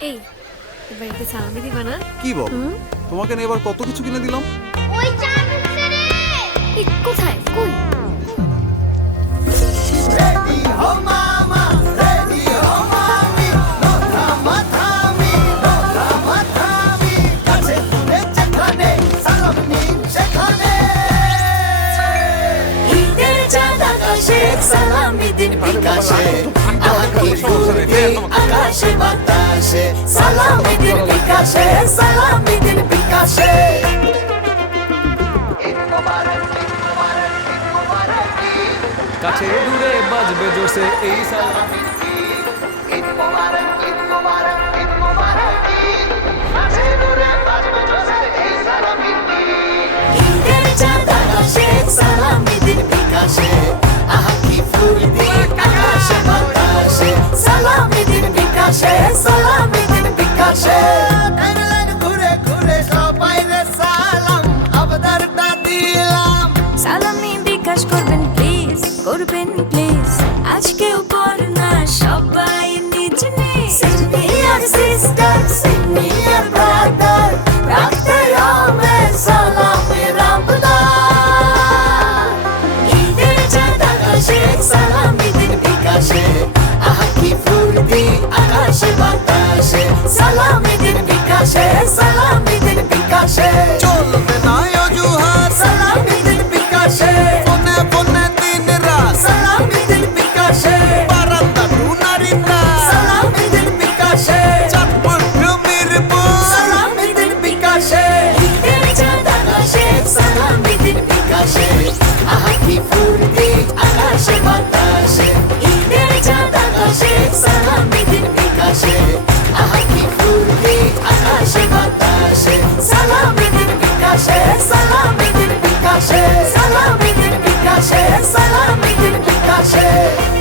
এই বাড়িতে সালামি দিবা না? কি বল? তোমাকে নিয়ে এবার কত কিছু কিনে দিলাম? ওই চা ঢুকছে রে! কোথায়? কই? ঈদের চাঁদ আকাশে সালামি দিন বিকাশে। আঁকি ফুলবে আকাশে বাতাসে সালামি দিন বিকাশে সালামি দিন বিকাশে কাছে দূরে বাজবে জোরসে এই সালাম। করবেন প্লিজ আজকে উপর না সবাই নিজ নিজ Senior sister, senior brother, রাখতে হবে সালামে রামদার। ঈদের চাঁদ আকাশে সালামি দিন বিকাশে, আঁকি ফুর্তি আকাশে বাতাসে, সালামি দিন বিকাশে, সালামি দিন বিকাশে। চলবে না আকাশে বাতাসে সালামি দিন বিকাশে সালামি দিন বিকাশে সালামি দিন বিকাশে সালামি দিন বিকাশে।